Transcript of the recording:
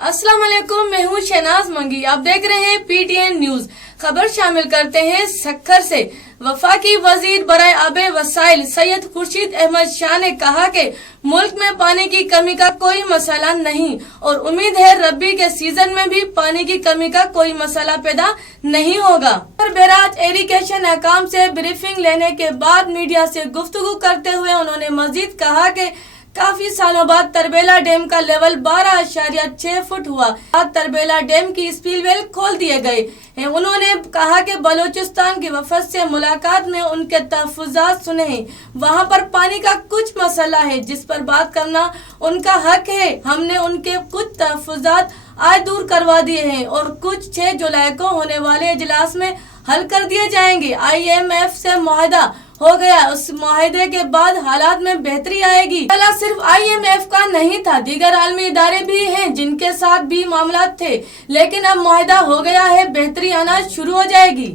अस्सलाम वालेकुम, मैं हूँ शहनाज मंगी। आप देख रहे हैं पीटीएन न्यूज। खबर शामिल करते हैं सक्खर से। वफाकी वजीर बराए आबे वसाइल सैयद खुर्शीद अहमद शाह ने कहा कि मुल्क में पानी की कमी का कोई मसला नहीं और उम्मीद है रबी के सीजन में भी पानी की कमी का कोई मसला पैदा नहीं होगा। बैराज इरिगेशन अहकाम से ब्रीफिंग लेने के बाद मीडिया से गुफ्तगू करते हुए उन्होंने मजीद कहा कि काफी सालों बाद तरबेला डैम का लेवल 12.6 फुट हुआ। तरबेला डैम की स्पिलवेल खोल दिए गए। उन्होंने कहा कि बलूचिस्तान की वफद से मुलाकात में उनके तहफ़्फ़ुज़ात सुने हैं। वहाँ पर पानी का कुछ मसला है जिस पर बात करना उनका हक है। हमने उनके कुछ तहफ़्फ़ुज़ात आज दूर करवा दिए हैं और कुछ 6 जुलाई को होने वाले इजलास में हल कर दिए जाएंगे। IMF से मुआहदा हो गया, उस मुआहदे के बाद हालात में बेहतरी आएगी। पहला सिर्फ IMF का नहीं था, दीगर आलमी इदारे भी हैं जिनके साथ भी मामला थे, लेकिन अब मुआहदा हो गया है, बेहतरी आना शुरू हो जाएगी।